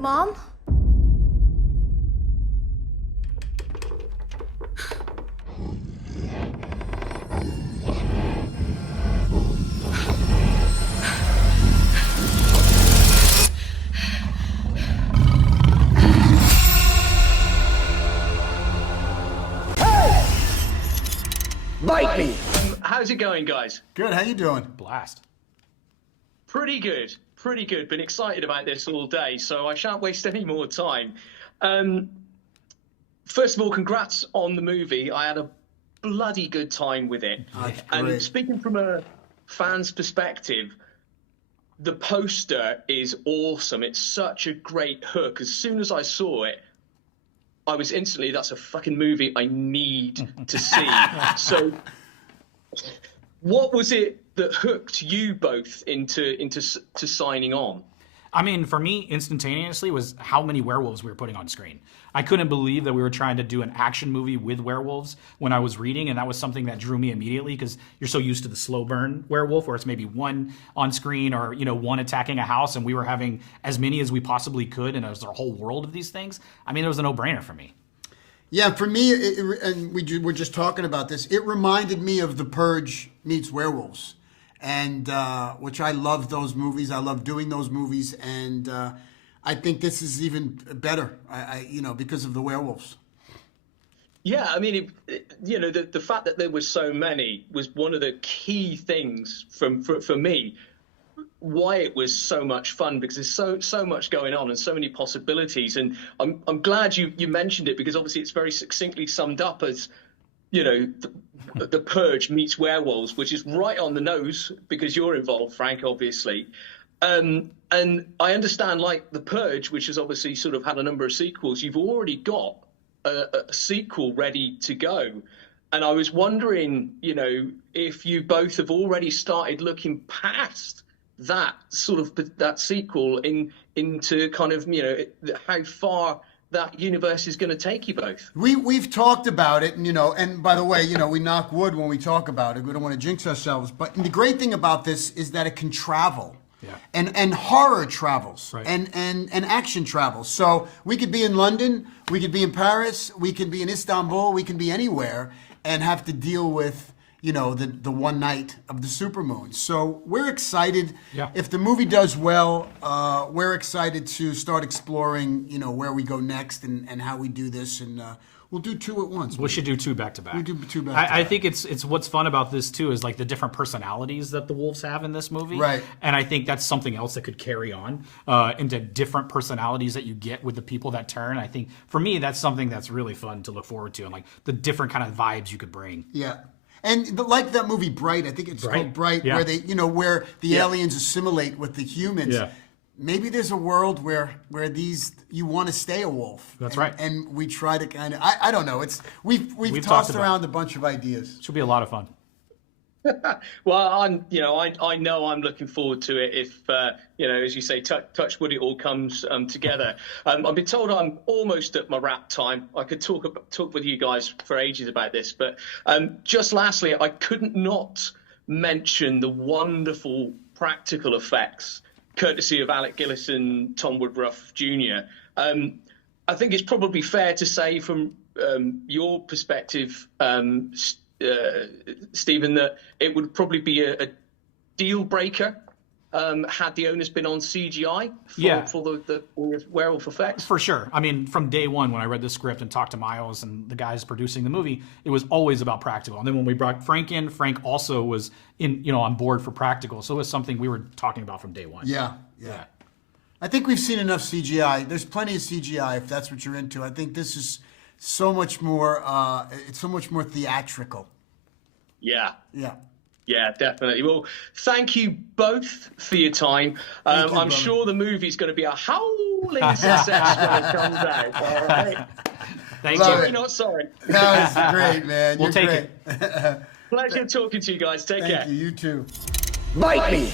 Mom? Bite me! How's it going, guys? Good, how you doing? Blast. Pretty good. Pretty good. Been excited about this all day, so I shan't waste any more time. First of all, congrats on the movie. I had a bloody good time with it. And speaking from a fan's perspective, the poster is awesome. It's such a great hook. As soon as I saw it, I was instantly, that's a fucking movie I need to see. So what was it that hooked you both into signing on? I mean, for me, instantaneously was how many werewolves we were putting on screen. I couldn't believe that we were trying to do an action movie with werewolves when I was reading, and that was something that drew me immediately because you're so used to the slow burn werewolf where it's maybe one on screen or, you know, one attacking a house, and we were having as many as we possibly could, and it was a whole world of these things. I mean, it was a no-brainer for me. Yeah, for me, and we were just talking about this, it reminded me of The Purge meets Werewolves. And which I love those movies. I love doing those movies, and I think this is even better. You know, because of the werewolves. Yeah, I mean, you know, the fact that there were so many was one of the key things for me. Why it was so much fun, because there's so much going on and so many possibilities. And I'm glad you mentioned it, because obviously it's very succinctly summed up as, you know, the Purge meets Werewolves, which is right on the nose because you're involved, Frank, obviously. And I understand, like the Purge, which has obviously sort of had a number of sequels, you've already got a sequel ready to go. And I was wondering, you know, if you both have already started looking past that sort of that sequel into kind of, you know, how far that universe is going to take you both. We've talked about it, and you know, and by the way, you know, we knock wood when we talk about it. We don't want to jinx ourselves, but the great thing about this is that it can travel. Yeah. And horror travels, right. and action travels. So we could be in London, we could be in Paris, we could be in Istanbul, we can be anywhere and have to deal with, you know, the one night of the supermoon. So we're excited. Yeah. If the movie does well, we're excited to start exploring, you know, where we go next and how we do this. And we'll do two at once. We should do two back to back. We do two back to back. I think it's what's fun about this too is like the different personalities that the wolves have in this movie. Right. And I think that's something else that could carry on into different personalities that you get with the people that turn. I think for me, that's something that's really fun to look forward to, and like the different kind of vibes you could bring. Yeah. And like that movie Bright, I think it's called Bright, where they, you know, where the aliens assimilate with the humans. Yeah. Maybe there's a world where you want to stay a wolf. That's right. And we try to kind of, I don't know. We've tossed around a bunch of ideas. Should be a lot of fun. Well, I know I'm looking forward to it. If you know, as you say, touch wood, it all comes together. I've been told I'm almost at my wrap time. I could talk with you guys for ages about this, but just lastly, I couldn't not mention the wonderful practical effects, courtesy of Alec Gillis and Tom Woodruff Jr. I think it's probably fair to say, from your perspective, Stephen, that it would probably be a deal breaker had the onus been on CGI for the werewolf effects. For sure. I mean, from day one, when I read the script and talked to Miles and the guys producing the movie, it was always about practical. And then when we brought Frank in, Frank also was on board for practical. So it was something we were talking about from day one. Yeah. I think we've seen enough CGI. There's plenty of CGI if that's what you're into. I think this is so much more. It's so much more theatrical. Yeah. Yeah, definitely. Well, thank you both for your time. I'm sure the movie's going to be a howling success when it comes out. All right. Thank Love you. it. Not sorry. That was great, man. We'll take great. it. Pleasure talking to you guys. Take care. Thank you. You too. Bite me!